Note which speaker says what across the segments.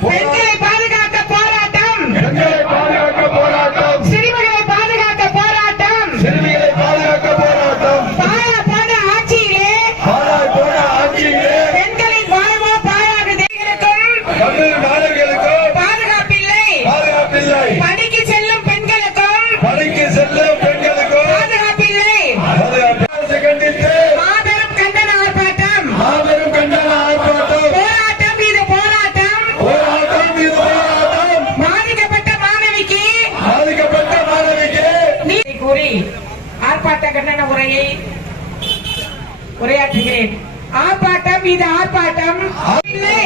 Speaker 1: 不 கூறி ஆர்ப்பாட்ட கண்டன உரையை உரையாற்றுகிறேன். ஆர்ப்பாட்டம் இது ஆர்ப்பாட்டம். இல்லை.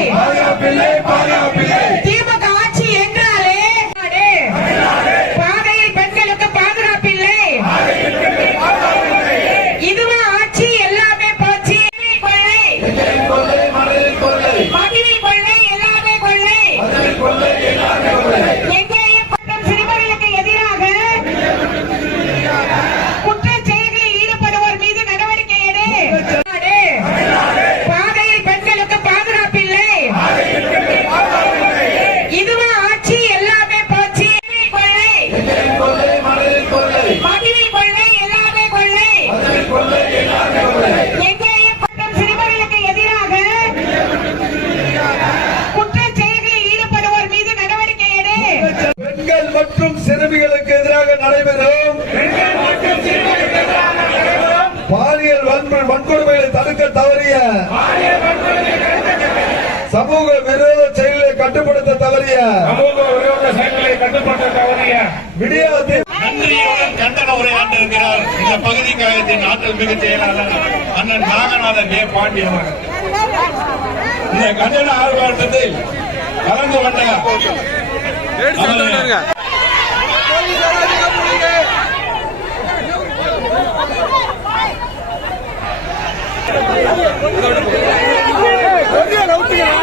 Speaker 2: மற்றும் சிறுமிகளுக்கு எதிராக நடைபெறும் பாலியல் வன்கொடுமைகளை தடுக்க தவறிய சமூக விரோத செயல்களை கட்டுப்படுத்த தவறிய
Speaker 3: சமூக விரோத செயல்களை கட்டுப்படுத்த தவறிய
Speaker 2: விடியா தி-
Speaker 4: நன்றியுடன் கண்டன உரையாற்றிருக்கிறார் இந்த பகுதி கழகத்தின் ஆற்றல் மிகு செயலாளர் அண்ணன் நாகநாதன் ஏ பாண்டியன் அவர்கள். இந்த கண்டன ஆர்ப்பாட்டத்தில் கலந்து கொண்ட நமது
Speaker 5: கொடியை நவுத்துகிறா